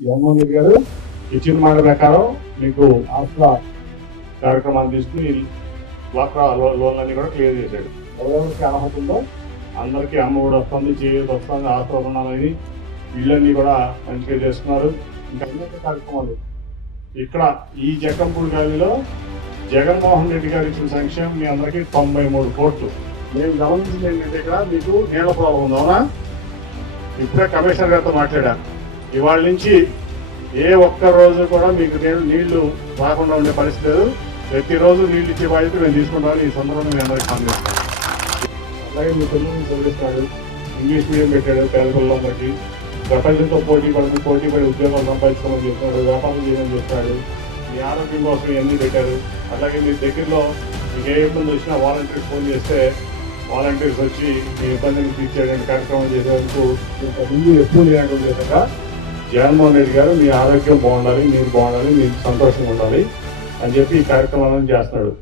జగన్మోహన్ రెడ్డి గారు ఇచ్చిన మాట ప్రకారం మీకు ఆస్ట్రా కార్యక్రమాలు తీసుకుని డ్వాక్రా లోన్లు లోన్లన్నీ కూడా క్లియర్ చేశాడు. ఎవరెవరికి అర్హత ఉందో అందరికీ అమ్మ కూడా వస్తుంది చేయూత వస్తుంది ఆస్ట్రా రుణాలని ఇళ్ళన్నీ కూడా మంచిగా చేస్తున్నారు ఇంకా అనేక కార్యక్రమాలు. ఇక్కడ ఈ జగంపూడి గాలిలో జగన్మోహన్ రెడ్డి గారు ఇచ్చిన సంక్షేమం మీ అందరికీ తొంభై మూడు కోట్లు. నేను గమనించింది ఏంటంటే ఇక్కడ మీకు నీళ్ళ ప్రాబ్లం ఉంది? అవునా? ఇప్పుడే కమిషనర్ గారితో మాట్లాడాను. ఇవాళ నుంచి ఏ ఒక్క రోజు కూడా మీకు నేను నీళ్ళు రాకుండా ఉండే పరిస్థితి లేదు. ప్రతిరోజు నీళ్ళు ఇచ్చే బాధ్యత మేము తీసుకుంటామని ఈ సందర్భంగా మీ అందరికీ అందిస్తాను అలాగే మీ పిల్లల్ని చదివిస్తాడు ఇంగ్లీష్ మీడియం పెట్టాడు పేద బట్టి ప్రపంచంతో పోటీ పడి పోటీ పడి ఉద్యోగాలు సంపాదించుకోమని చెప్తున్నాడు వ్యాపారం చేయమని చెప్తాడు మీ ఆరోగ్యం కోసం ఇవన్నీ పెట్టారు. అలాగే మీ దగ్గరలో మీకు ఏ ఇబ్బంది వచ్చినా వాలంటీర్స్ ఫోన్ చేస్తే వాలంటీర్స్ వచ్చి మీ ఇబ్బందిని తీర్చేటువంటి కార్యక్రమం చేసేందుకు ఇంత ముందు ఎప్పుడు లేకుండా జగన్మోహన్ రెడ్డి గారు మీ ఆరోగ్యం బాగుండాలి మీరు బాగుండాలి మీరు సంతోషంగా ఉండాలి అని చెప్పి ఈ కార్యక్రమాలను చేస్తున్నాడు.